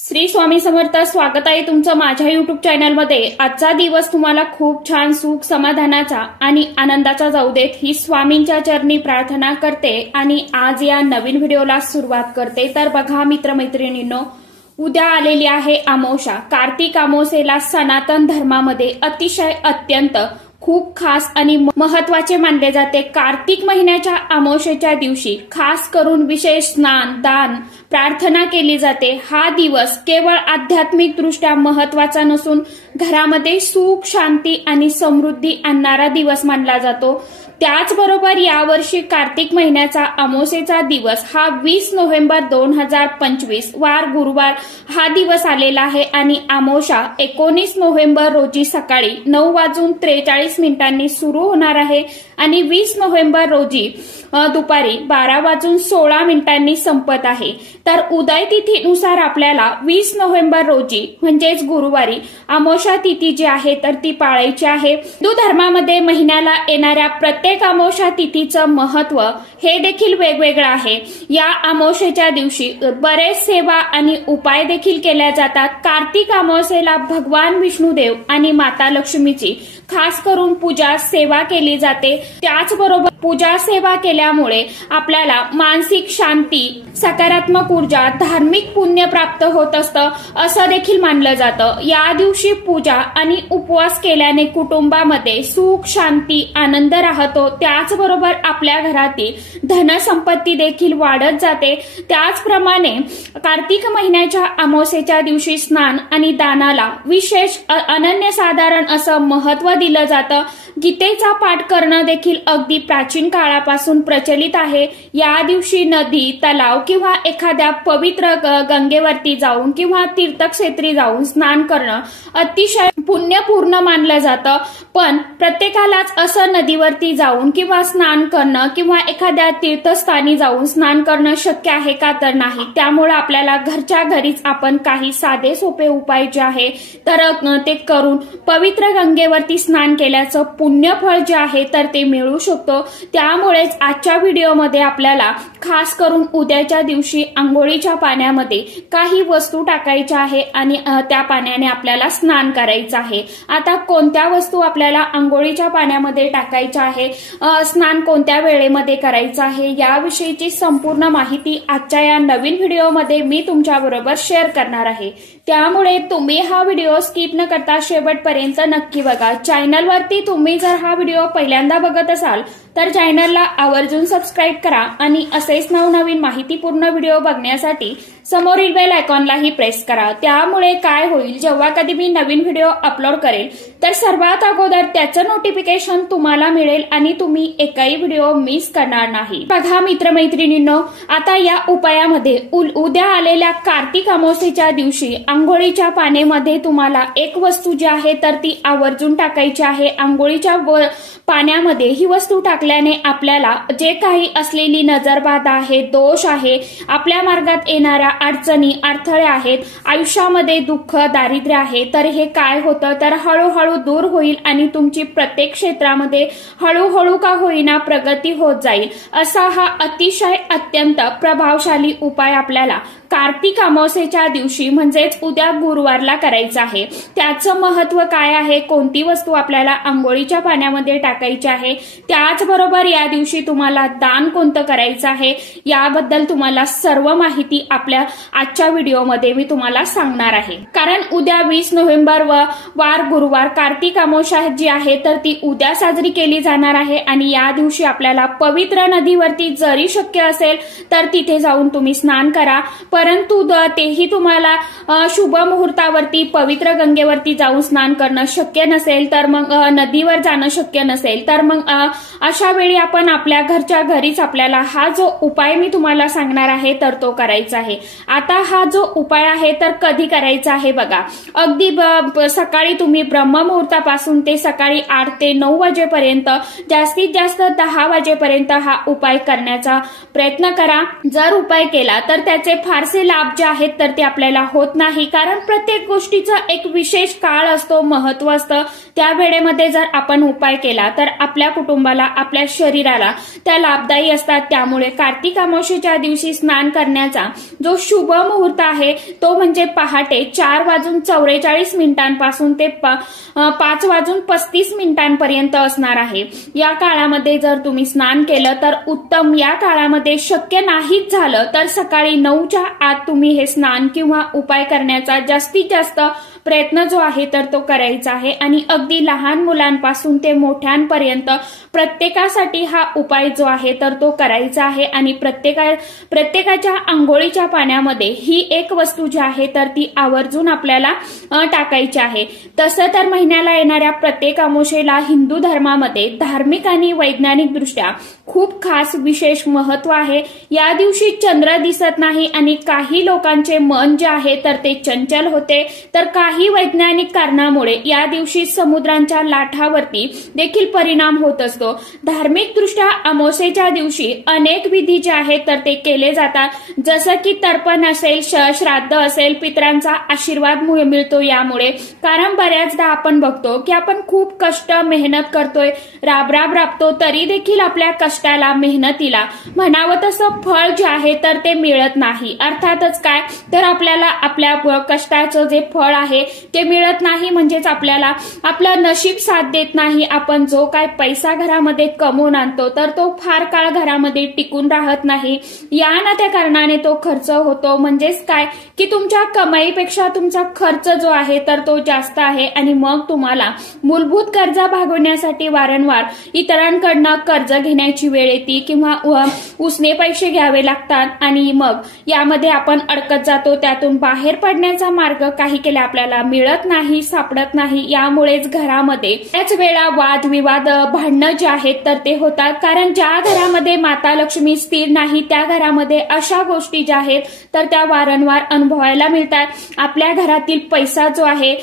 श्री स्वामी समर्थ. स्वागत आहे तुमचं माझ्या युट्यूब चॅनलमध्ये. आजचा दिवस तुम्हाला खूप छान सुख समाधानाचा आणि आनंदाचा जाऊ देत ही स्वामींच्या चरणी प्रार्थना करते आणि आज या नवीन व्हिडिओला सुरुवात करते. तर बघा मित्रमैत्रिणींनो, उद्या आलेली आहे अमावस्या. कार्तिक अमावस्येला सनातन धर्मामध्ये अतिशय अत्यंत खूप खास आणि महत्वाचे मानले जाते. कार्तिक महिन्याच्या अमावस्येच्या दिवशी खास करून विशेष स्नान, दान, प्रार्थना केली जाते. हा दिवस केवळ आध्यात्मिक दृष्ट्या महत्वाचा नसून घरामध्ये सुख, शांती आणि समृद्धी आणणारा दिवस मानला जातो. त्याचबरोबर यावर्षी कार्तिक महिन्याचा अमावस्येचा दिवस हा 20 नोव्हेंबर 2025 वार गुरुवार हा दिवस आलेला आहे आणि अमावस्या 19 नोव्हेंबर रोजी सकाळी 9:43 सुरू होणार आहे आणि 20 नोव्हेंबर रोजी दुपारी 12:16 संपत आहे. तर उदय तिथीनुसार आपल्याला 20 नोव्हेंबर रोजी म्हणजेच गुरुवारी अमावस्या तिथी जी आहे तर ती पाळायची आहे. हिंदू धर्मामध्ये महिन्याला येणाऱ्या प्रत्येक अमावस्या तिथीचं महत्व हे देखील वेगवेगळं आहे. या अमावस्येच्या दिवशी बरेच सेवा आणि उपाय देखील केल्या जातात. कार्तिक अमावस्येला भगवान विष्णुदेव आणि माता लक्ष्मीची खास करून पूजा सेवा केली जाते. त्याचबरोबर पूजा सेवा केल्यामुळे आपल्याला मानसिक शांती, सकारात्मक ऊर्जा, धार्मिक पुण्य प्राप्त होत असतं असं देखील मानलं जातं. या दिवशी पूजा आणि उपवास केल्याने कुटुंबामध्ये सुख, शांती, आनंद राहतो. त्याचबरोबर आपल्या घरातील धनसंपत्ती देखील वाढत जाते. त्याचप्रमाणे कार्तिक महिन्याच्या अमावस्येच्या दिवशी स्नान आणि दानाला विशेष अनन्यसाधारण असं महत्व दिलं जातं. गीतेचा पाठ करणं देखील अगदी प्राचीन काळापासून प्रचलित आहे. या दिवशी नदी, तलाव किंवा एखाद्या पवित्र गंगेवरती जाऊन किंवा तीर्थक्षेत्री जाऊन स्नान करणं अतिशय पुण्यपूर्ण मानलं जातं. पण प्रत्येकालाच असं नदीवरती जाऊन किंवा स्नान करणं किंवा एखाद्या तीर्थस्थानी जाऊन स्नान करणं शक्य आहे का? तर नाही. त्यामुळे आपल्याला घरच्या घरीच आपण काही साधे सोपे उपाय जे आहे तर ते करून पवित्र गंगेवरती स्नान केल्याचं पुण्यफळ जे आहे तर ते मिळू शकतो. त्यामुळेच आजच्या व्हिडिओमध्ये आपल्याला खास करून उद्याच्या दिवशी आंघोळीच्या पाण्यामध्ये काही वस्तू टाकायच्या आहे आणि त्या पाण्याने आपल्याला स्नान करायचं आहे. आता कोणत्या वस्तू आपल्याला आंघोळीच्या पाण्यामध्ये टाकायच्या आहे, स्नान कोणत्या वेळेमध्ये करायचं आहे याविषयीची संपूर्ण माहिती आजच्या या नवीन व्हिडिओमध्ये मी तुमच्याबरोबर शेअर करणार आहे. त्यामुळे तुम्ही हा व्हिडिओ स्किप न करता शेवटपर्यंत नक्की बघा. चॅनलवरती तुम्ही जर हा व्हिडिओ पहिल्यांदा बघत असाल तर चॅनलला आवर्जून सबस्क्राईब करा आणि असेच नवनवीन माहितीपूर्ण व्हिडिओ बघण्यासाठी समोरील बेल आयकॉनलाही प्रेस करा. त्यामुळे काय होईल, जेव्हा कधी मी नवीन व्हिडिओ अपलोड करेल तर सर्वात अगोदर त्याचं नोटिफिकेशन तुम्हाला मिळेल आणि तुम्ही एकही व्हिडिओ मिस करणार नाही. बघा मित्रमैत्रिणींनो, आता या उपायामध्ये उद्या आलेल्या कार्तिक अमावस्येच्या दिवशी आंघोळीच्या पाण्यामध्ये तुम्हाला एक वस्तू जी आहे तर ती आवर्जून टाकायची आहे. आंघोळीच्या पाण्यामध्ये ही वस्तू टाकल्याने आपल्याला जे काही असलेली नजरबाधा आहे, दोष आहे, आपल्या मार्गात येणाऱ्या अडचणी, अडथळे आहेत, आयुष्यामध्ये दुःख, दारिद्र्य आहे तर हे काय होतं तर हळूहळू दूर होईल आणि तुमची प्रत्येक क्षेत्रामध्ये हळूहळू का होईना प्रगती होत जाईल. असा हा अतिशय अत्यंत प्रभावशाली उपाय आपल्याला कार्तिक अमावस्येच्या दिवशी म्हणजेच उद्या गुरुवारला करायचं आहे. त्याचं महत्व काय आहे, कोणती वस्तू आपल्याला आंघोळीच्या पाण्यामध्ये टाकायची आहे, त्याचबरोबर या दिवशी तुम्हाला दान कोणतं करायचं आहे याबद्दल तुम्हाला सर्व माहिती आपल्या आजच्या व्हिडिओमध्ये मी तुम्हाला सांगणार आहे. कारण उद्या 20 नोव्हेंबर वार गुरुवार कार्तिक अमावस्या जी आहे तर ती उद्या साजरी केली जाणार आहे आणि या दिवशी आपल्याला पवित्र नदीवरती जरी शक्य असेल तर तिथे जाऊन तुम्ही स्नान करा. परंतु तेही तुम्हाला शुभ मुहूर्तावरती पवित्र गंगेवरती जाऊन स्नान करणं शक्य नसेल तर मग नदीवर जाणं शक्य नसेल तर मग अशा वेळी आपण आपल्या घरच्या घरीच आपल्याला हा जो उपाय मी तुम्हाला सांगणार आहे तर तो करायचा आहे. आता हा जो उपाय आहे तर कधी करायचा आहे बघा. अगदी सकाळी तुम्ही ब्रह्ममुहूर्तापासून ते सकाळी 8 ते 9 वाजेपर्यंत जास्तीत जास्त 10 वाजेपर्यंत हा उपाय करण्याचा प्रयत्न करा. जर उपाय केला तर त्याचे फारसे असे लाभ जे आहेत तर ते आपल्याला होत नाही, कारण प्रत्येक गोष्टीचा एक विशेष काळ असतो, महत्व असतं. त्या वेळेमध्ये जर आपण उपाय केला तर आपल्या कुटुंबाला, आपल्या शरीराला त्या लाभदायी असतात. त्यामुळे कार्तिक अमावस्येच्या दिवशी स्नान करण्याचा जो शुभ मुहूर्त आहे तो म्हणजे पहाटे 4:44 ते 5:35 असणार आहे. या काळामध्ये जर तुम्ही स्नान केलं तर उत्तम. या काळामध्ये शक्य नाहीच झालं तर सकाळी 9च्या आत तुम्ही हे स्नान किंवा उपाय करण्याचा जास्तीत जास्त प्रयत्न जो आहे तर तो करायचा आहे. आणि अगदी लहान मुलांपासून ते मोठ्यांपर्यंत प्रत्येकासाठी हा उपाय जो आहे तर तो करायचा आहे. आणि प्रत्येकाच्या आंघोळीच्या पाण्यामध्ये ही एक वस्तू जी आहे तर ती आवर्जून आपल्याला टाकायची आहे. तसं तर महिन्याला येणाऱ्या प्रत्येक अमावस्येला हिंदू धर्मामध्ये धार्मिक आणि वैज्ञानिक दृष्ट्या खूप खास विशेष महत्व आहे. या दिवशी चंद्र दिसत नाही आणि काही लोकांचे मन जे आहे तर ते चंचल होते, तर काही वैज्ञानिक कारणामुळे या दिवशी समुद्रांच्या लाटावरती देखील परिणाम होत असतो. धार्मिक दृष्ट्या अमावस्येच्या दिवशी अनेक विधी जे आहेत तर ते केले जातात, जसं की तर्पण असेल, श्राद्ध असेल, पितरांचा आशीर्वाद मिळतो यामुळे. कारण बऱ्याचदा आपण बघतो की आपण खूप कष्ट मेहनत करतोय, राबतो, तरी देखील आपल्या कष्टाला, मेहनतीला म्हणावं तसं फळ जे आहे तर ते मिळत नाही. अर्थातच काय तर आपल्याला आपल्या कष्टाचं जे फळ आहे ते मिळत नाही, म्हणजेच आपल्याला आपलं नशीब साथ देत नाही. आपण जो काय पैसा घरामध्ये कमवून आणतो तर तो फार काळ घरामध्ये टिकून राहत नाही. या ना त्या कारणाने तो खर्च होतो. म्हणजेच काय की तुमच्या कमाईपेक्षा तुमचा खर्च जो आहे तर तो जास्त आहे. आणि मग तुम्हाला मूलभूत गरजा भागवण्यासाठी वारंवार इतरांकडनं कर्ज घेण्याची वेळ येते किंवा उसने पैसे घ्यावे लागतात आणि मग यामध्ये आपण अडकत जातो. त्यातून बाहेर पडण्याचा मार्ग काही केल्या आपल्याला मिळत नाही, सापडत नाही. यामुळेच घरामध्ये त्याच वेळा वादविवाद, भांडणं जे आहेत तर ते होतात. कारण ज्या घरामध्ये माता लक्ष्मी स्थिर नाही त्या घरामध्ये अशा गोष्टी ज्या आहेत तर त्या वारंवार अनुभवायला मिळतात. आपल्या घरातील पैसा जो आहे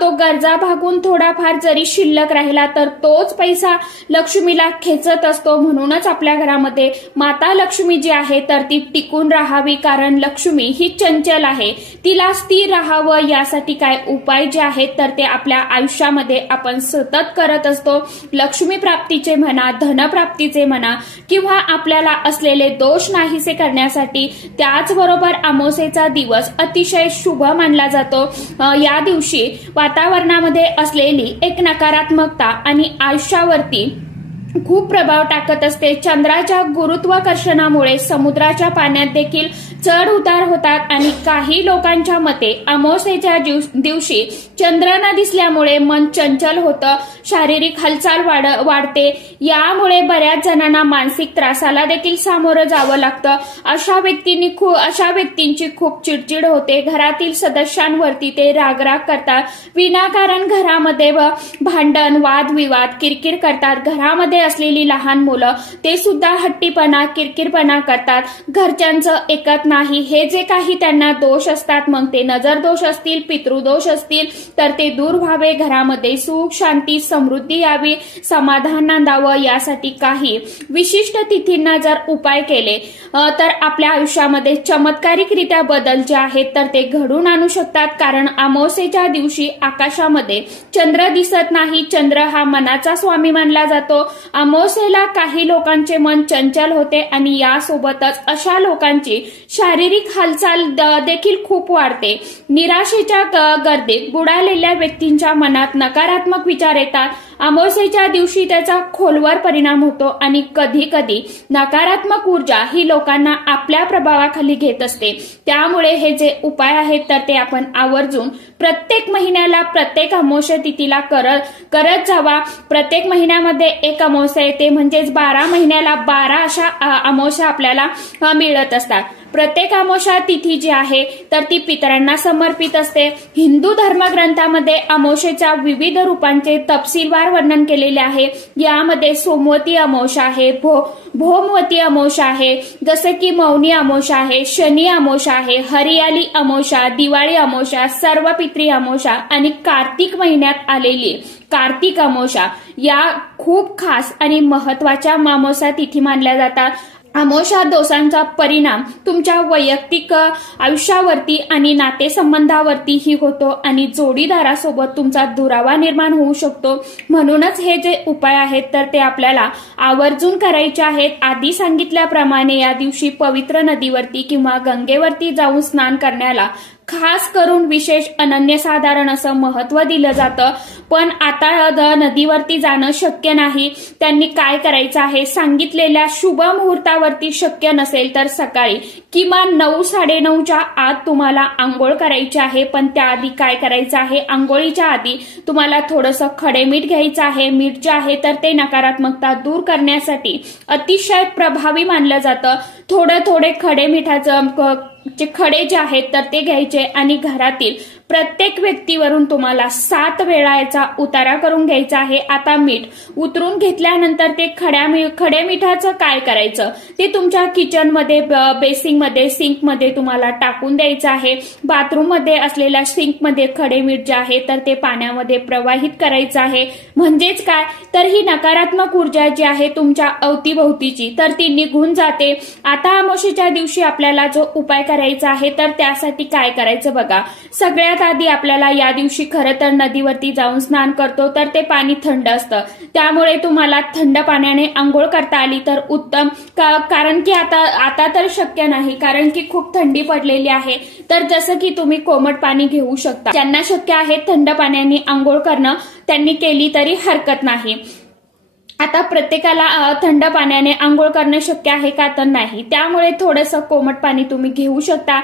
तो गरजा भागून थोडाफार जरी शिल्लक राहिला तर तोच पैसा लक्ष्मीला खेचत असतो. म्हणूनच आपल्या घरामध्ये माता लक्ष्मी जी आहे तर ती टिकून राहावी, कारण लक्ष्मी ही चंचल आहे, तिला स्थिर राहावं. यासाठी काय उपाय जे आहेत तर ते आपल्या आयुष्यामध्ये आपण सतत करत असतो. लक्ष्मी प्राप्तीचे म्हणा, धनप्राप्तीचे म्हणा किंवा आपल्याला असलेले दोष नाहीसे करण्यासाठी. त्याचबरोबर अमावस्येचा दिवस अतिशय शुभ मानला जातो. या दिवशी वातावरणामध्ये असलेली एक नकारात्मकता आणि आयुष्यावरती खूप प्रभाव टाकत असते. चंद्राच्या गुरुत्वाकर्षणामुळे समुद्राच्या पाण्यात देखील चढ उतार होतात आणि काही लोकांच्या मते अमावस्येच्या दिवशी चंद्र न दिसल्यामुळे मन चंचल होतं, शारीरिक हालचाल वाढते. यामुळे बऱ्याच जणांना मानसिक त्रासाला देखील सामोरं जावं लागतं. अशा व्यक्तींची खूप चिडचिड होते. घरातील सदस्यांवरती ते रागराग करतात. विनाकारण घरामध्ये भांडण, वादविवाद, किरकिर करतात. घरामध्ये असलेली लहान मुलं ते सुद्धा हट्टीपणा, किरकिरपणा करतात. घरच्यांचं ऐकत नाही. हे जे काही त्यांना दोष असतात, मग ते नजर दोष असतील, पितृदोष असतील तर ते दूर व्हावे. घरामध्ये सुख, शांती, समृद्धी यावी, समाधान नांदावं. यासाठी काही विशिष्ट तिथींना जर उपाय केले तर आपल्या आयुष्यामध्ये चमत्कारिकरित्या बदल जे आहेत तर ते घडून आणू शकतात. कारण अमावस्येच्या दिवशी आकाशामध्ये चंद्र दिसत नाही. चंद्र हा मनाचा स्वामी मानला जातो. अमावस्येला काही लोकांचे मन चंचल होते आणि यासोबतच अशा लोकांची शारीरिक हालचाल देखील खूप वाढते. निराशेच्या गर्दीत बुडालेल्या व्यक्तींच्या मनात नकारात्मक विचार येतात. अमावस्येच्या दिवशी त्याचा खोलवर परिणाम होतो आणि कधी कधी नकारात्मक ऊर्जा ही लोकांना आपल्या प्रभावाखाली घेत असते. त्यामुळे हे जे उपाय आहेत तर ते आपण आवर्जून प्रत्येक महिन्याला, प्रत्येक अमावस्या तिथीला करत जावा. प्रत्येक महिन्यामध्ये एक अमावस्या येते, म्हणजेच 12 महिन्याला 12 अशा अमावस्या आपल्याला मिळत असतात. प्रत्येक अमावस्या तिथी जी आहे तर ती पितरांना समर्पित असते. हिंदू धर्मग्रंथामध्ये अमावस्येच्या विविध रूपांचे तपशीलवार वर्णन केलेले आहे. यामध्ये सोमवती अमावस्या आहे, भौमवती अमावस्या आहे, जसे की मौनी अमावस्या आहे, शनी अमावस्या आहे, हरियाली अमावस्या, दिवाळी अमावस्या, सर्वपित्री अमावस्या आणि कार्तिक महिन्यात आलेली कार्तिक अमावस्या या खूप खास आणि महत्वाच्या अमावस्या तिथी मानल्या जातात. अमावस्या दोषांचा परिणाम तुमच्या वैयक्तिक आयुष्यावरती आणि नातेसंबंधावरतीही होतो आणि जोडीदारासोबत तुमचा दुरावा निर्माण होऊ शकतो। म्हणूनच हे जे उपाय आहेत तर ते आपल्याला आवर्जून करायचे आहेत। आधी सांगितल्याप्रमाणे या दिवशी पवित्र नदीवरती किंवा गंगेवरती जाऊन स्नान करण्याला खास करून विशेष अनन्यसाधारण असं महत्व दिलं जातं। पण आता नदीवरती जाणं शक्य नाही, त्यांनी काय करायचं आहे, सांगितलेल्या शुभ मुहूर्तावरती शक्य नसेल तर सकाळी किमान 9-9:30च्या आत तुम्हाला आंघोळ करायची आहे। पण त्याआधी काय करायचं आहे, आंघोळीच्या आधी तुम्हाला थोडंसं खडे मीठ घ्यायचं आहे। मीठ जे आहे तर ते नकारात्मकता दूर करण्यासाठी अतिशय प्रभावी मानलं जातं। थोडे खडे मिठाचं जे खडे जे आहेत तर ते घ्यायचे आणि घरातील प्रत्येक व्यक्तीवरून तुम्हाला 7 वेळा याचा उतारा करून घ्यायचा आहे। आता मीठ उतरून घेतल्यानंतर ते खडे मिठाचं काय करायचं, ते तुमच्या किचनमध्ये, बेसिंगमध्ये, सिंकमध्ये तुम्हाला टाकून द्यायचं आहे। बाथरूममध्ये असलेल्या सिंकमध्ये खडे मीठ जे आहे तर ते पाण्यामध्ये प्रवाहित करायचं आहे। म्हणजेच काय तर ही नकारात्मक ऊर्जा जी आहे तुमच्या अवतीभोवतीची तर ती निघून जाते। आता अमावस्येच्या दिवशी आपल्याला जो उपाय करायचा आहे तर त्यासाठी काय करायचं बघा। सगळ्यात आधी आपल्याला या दिवशी खरं तर नदीवरती जाऊन स्नान करतो तर ते पाणी थंड असतं, त्यामुळे तुम्हाला थंड पाण्याने आंघोळ करता आली तर उत्तम। कारण की आता तर शक्य नाही, कारण की खूप थंडी पडलेली आहे। तर जसं की तुम्ही कोमट पाणी घेऊ शकता, ज्यांना शक्य आहे थंड पाण्याने आंघोळ करणं त्यांनी केली तरी हरकत नाही। आता प्रत्येकाला थंड पाण्याने आंघोळ करणं शक्य आहे का तर नाही, त्यामुळे थोडंसं कोमट पाणी तुम्ही घेऊ शकता।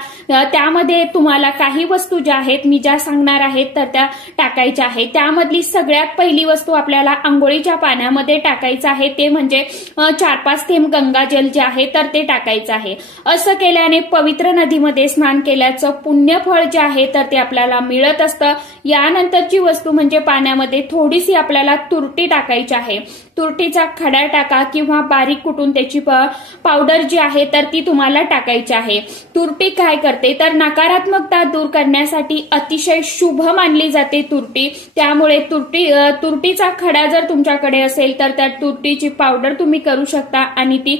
त्यामध्ये तुम्हाला काही वस्तू ज्या आहेत मी ज्या सांगणार आहेत तर त्या टाकायच्या आहेत। त्यामधली सगळ्यात पहिली वस्तू आपल्याला आंघोळीच्या पाण्यामध्ये टाकायचं आहे, ते म्हणजे 4-5 थेंब गंगाजल जे आहे तर ते टाकायचं आहे। असं केल्याने पवित्र नदीमध्ये स्नान केल्याचं पुण्यफळ जे आहे तर ते आपल्याला मिळत असतं। यानंतरची वस्तू म्हणजे पाण्यामध्ये थोडीशी आपल्याला तुरटी टाकायची आहे। तुरटीचा खडा टाका किंवा बारीक कुटून त्याची पावडर जी आहे तर ती तुम्हाला टाकायची आहे। तुरटी काय करते तर नकारात्मकता दूर करण्यासाठी अतिशय शुभ मानली जाते तुरटी, त्यामुळे तुरटीचा खडा जर तुमच्याकडे असेल तर त्या तुरटीची पावडर तुम्ही करू शकता आणि ती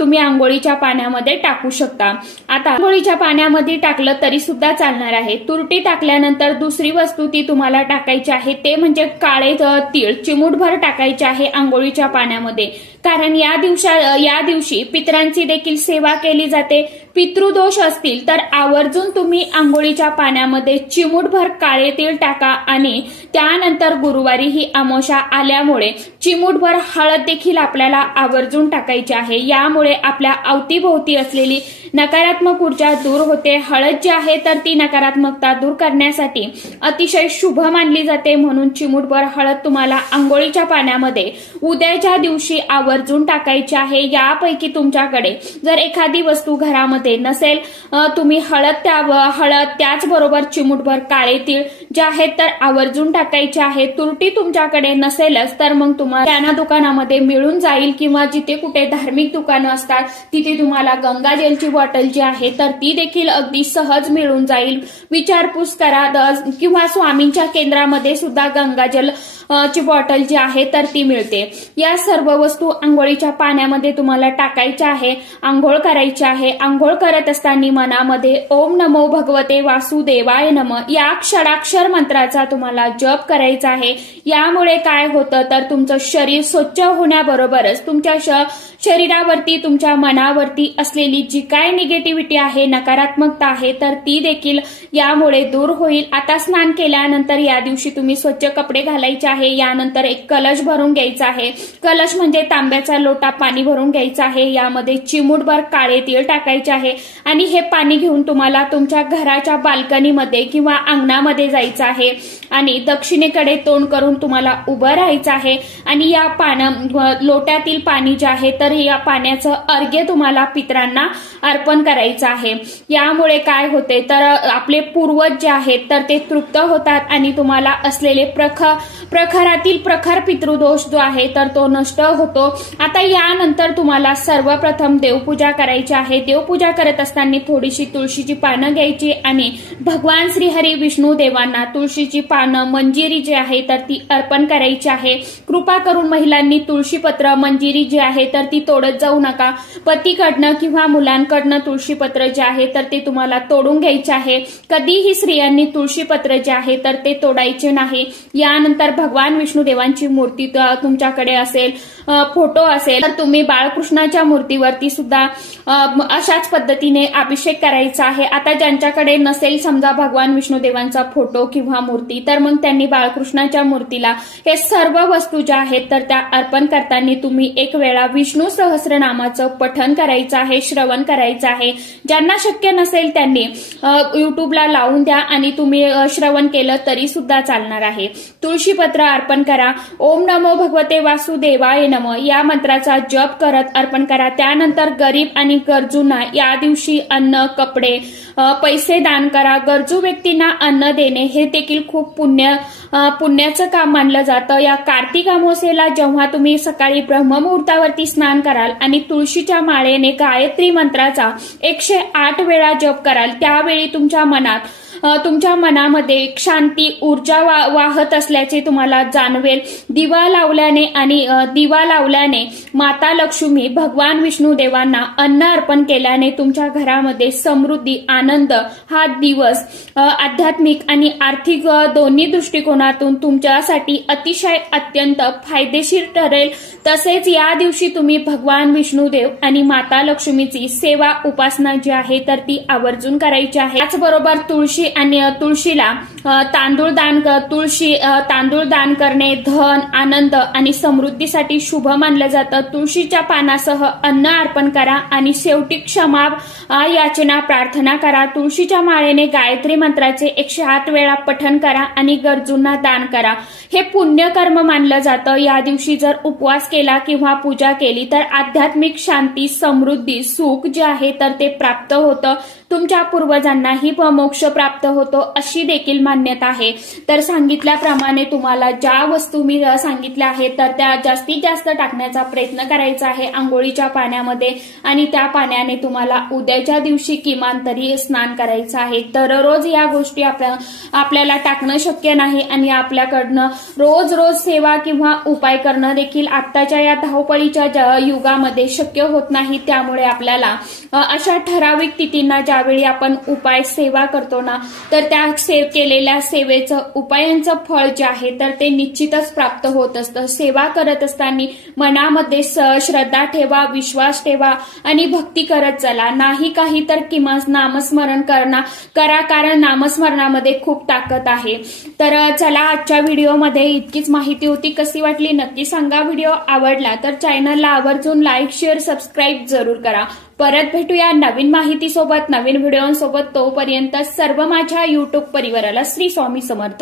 तुम्ही आंघोळीच्या पाण्यामध्ये टाकू शकता। आता आंघोळीच्या पाण्यामध्ये टाकलं तरी सुद्धा चालणार आहे। तुरटी टाकल्यानंतर दुसरी वस्तू ती तुम्हाला टाकायची आहे, ते म्हणजे काळे तीळ चिमूटभर टाकायचे आहे आंघोळीच्या पाण्यामध्ये। कारण या दिवशी पितरांची देखील सेवा केली जाते। पितृदोष असतील तर आवर्जून तुम्ही आंघोळीच्या पाण्यामध्ये चिमूटभर काळे तीळ टाका आणि त्यानंतर गुरुवारी ही अमावस्या आल्यामुळे चिमूटभर हळद देखील आपल्याला आवर्जून टाकायची आहे। यामुळे आपल्या अवतीभोवती असलेली नकारात्मक ऊर्जा दूर होते। हळद जी आहे तर ती नकारात्मकता दूर करण्यासाठी अतिशय शुभ मानली जाते, म्हणून चिमूटभर हळद तुम्हाला आंघोळीच्या पाण्यामध्ये उद्याच्या दिवशी आवर्जून टाकायची आहे। यापैकी तुमच्याकडे जर एखादी वस्तू घरामध्ये नसेल, तुम्ही हळद त्याचबरोबर चिमूटभर काळे तीळ जे आहेत तर आवर्जून टाकायचे आहे। तुरटी तुमच्याकडे नसेलच तर मग तुम्हाला किराणा दुकानामध्ये मिळून जाईल किंवा जिथे कुठे धार्मिक दुकानं असतात तिथे तुम्हाला गंगाजलची बॉटल जी आहे तर ती देखील अगदी सहज मिळून जाईल। विचारपूस करा किंवा स्वामींच्या केंद्रामध्ये सुद्धा गंगाजल ची बॉटल जी आहे तर ती मिळते। या सर्व वस्तू आंघोळीच्या पाण्यामध्ये तुम्हाला टाकायच्या आहे, आंघोळ करायची आहे। आंघोळ करत असताना मनामध्ये ओम नमो भगवते वासुदेवाय नमः या षडाक्षर मंत्राचा तुम्हाला जप करायचा आहे। यामुळे काय होतं तर तुमचं शरीर स्वच्छ होण्याबरोबरच तुमच्या शरीरावरती, तुमच्या मनावरती असलेली जी काय निगेटिव्हिटी आहे, नकारात्मकता आहे तर ती देखील यामुळे दूर होईल। आता स्नान केल्यानंतर या दिवशी तुम्ही स्वच्छ कपडे घालायचे आहे। यानंतर एक कलश भरून घ्यायचा आहे। कलश म्हणजे तांब्याचा लोटा पाणी भरून घ्यायचा आहे। यामध्ये चिमूटभर काळे तीळ टाकायचे आहे आणि हे पाणी घेऊन तुम्हाला तुमच्या घराच्या बाल्कनीमध्ये किंवा अंगणामध्ये जायचं आहे आणि दक्षिणेकडे तोंड करून तुम्हाला उभं राहायचं आहे आणि या लोट्यातील पाणी जे आहे तर या पाण्याचं अर्घ्य तुम्हाला पितरांना अर्पण करायचं आहे। यामुळे काय होते तर आपले पूर्वज जे आहेत तर ते तृप्त होतात आणि तुम्हाला असलेले प्रखर प्रखरातील प्रखर पितृदोष जो आहे तर तो नष्ट होतो। आता यानंतर तुम्हाला सर्वप्रथम देवपूजा करायची आहे। देवपूजा करत असताना थोडीशी तुळशीची पानं घ्यायची आणि भगवान श्री हरी विष्णू देवांना तुळशीची पानं मंजिरी जी आहे तर ती अर्पण करायची आहे। कृपा करून महिलांनी तुळशीपत्र मंजिरी जी आहे तर ती तोडत जाऊ नका। पतीकडनं किंवा मुलांकडनं तुळशीपत्र जे आहे तर ते तुम्हाला तोडून घ्यायचे आहे। कधीही स्त्रियांनी तुळशीपत्र जे आहे तर ते तोडायचे नाही। यानंतर भगवान विष्णू देवांची मूर्ती तुमच्याकडे असेल, फोटो असेल तर तुम्ही बाळकृष्णाच्या मूर्तीवरती सुद्धा अशाच पद्धतीने अभिषेक करायचा आहे। आता ज्यांच्याकडे नसेल समजा भगवान विष्णू देवांचा फोटो किंवा मूर्ती तर मग त्यांनी बाळकृष्णाच्या मूर्तीला हे सर्व वस्तू ज्या आहेत तर त्या अर्पण करताना तुम्ही एक वेळा विष्णू सहस्रनामाचं पठण करायचं आहे, श्रवण करायचं आहे। ज्यांना शक्य नसेल त्यांनी युट्यूबला लावून द्या आणि तुम्ही श्रवण केलं तरी सुद्धा चालणार आहे। तुळशीपत्र अर्पण करा। ओम नमो भगवते वासुदेवाय नमः या मंत्राचा जप करत अर्पण करा। त्यानंतर गरीब आणि गरजूंना या दिवशी अन्न, कपडे, पैसे दान करा। गरजू व्यक्तींना अन्न देणे हे देखील खूप पुण्याचं काम मानलं जातं। या कार्तिक अमावस्येला जेव्हा तुम्ही सकाळी ब्रह्ममुहूर्तावरती स्नान कराल आणि तुळशीच्या माळेने गायत्री मंत्राचा 108 वेळा जप कराल त्यावेळी तुमच्या मनामध्ये एक शांती ऊर्जा वाहत असल्याचे तुम्हाला जाणवेल। दिवा लावल्याने माता लक्ष्मी भगवान विष्णू देवांना अन्न अर्पण केल्याने तुमच्या घरामध्ये समृद्धी, आनंद हा दिवस आध्यात्मिक आणि आर्थिक दोन्ही दृष्टिकोनातून तुमच्यासाठी अतिशय अत्यंत फायदेशीर ठरेल। तसेच या दिवशी तुम्ही भगवान विष्णुदेव आणि माता लक्ष्मीची सेवा उपासना जी आहे तर ती आवर्जून करायची आहे। त्याचबरोबर तुळशीला तांदूळ दान करणे धन, आनंद आणि समृद्धीसाठी शुभ मानलं जातं। तुळशीच्या पानासह अन्न अर्पण करा आणि शेवटी क्षमा याचना प्रार्थना करा। तुळशीच्या माळेने गायत्री मंत्राचे 108 वेळा पठण करा आणि गरजूंना दान करा। हे पुण्यकर्म मानलं जातं। या दिवशी जर उपवास केला किंवा पूजा केली तर आध्यात्मिक शांती, समृद्धी, सुख जे आहे तर ते प्राप्त होतं। तुमच्या पूर्वजांनाही मोक्ष प्राप्त होतो अशी देखील मान्यता आहे। तर सांगितल्याप्रमाणे तुम्हाला ज्या वस्तू मी सांगितल्या आहेत तर त्या जास्तीत जास्त टाकण्याचा प्रयत्न करायचा आहे आंघोळीच्या पाण्यामध्ये आणि त्या पाण्याने तुम्हाला उद्याच्या दिवशी किमान तरी स्नान करायचं आहे। दररोज या गोष्टी आपल्याला टाकणं शक्य नाही आणि आपल्याकडनं रोज सेवा किंवा उपाय करणं देखील आत्ताच्या या धावपळीच्या युगामध्ये शक्य होत नाही। त्यामुळे आपल्याला अशा ठराविक तिथींना ज्यावेळी आपण उपाय सेवा करतो ना तर त्या केलेल्या सेवेचं उपायांचं फळ जे आहे तर ते निश्चितच प्राप्त होत असतं। सेवा करत असताना मनामध्ये श्रद्धा ठेवा, विश्वास ठेवा आणि भक्ती करत चला। नाही काही तर किमान नामस्मरण करा कारण नामस्मरणामध्ये खूप ताकद आहे। तर चला आजच्या व्हिडिओमध्ये इतकीच माहिती होती। कशी वाटली नक्की सांगा। व्हिडिओ आवडला तर चॅनलला आवर्जून लाईक, शेअर, सबस्क्राईब जरूर करा। परत भेटूया नवीन माहितीसोबत, नवीन व्हिडिओसोबत। तोपर्यंत सर्व माझ्या युट्यूब परिवाराला श्री स्वामी समर्थ।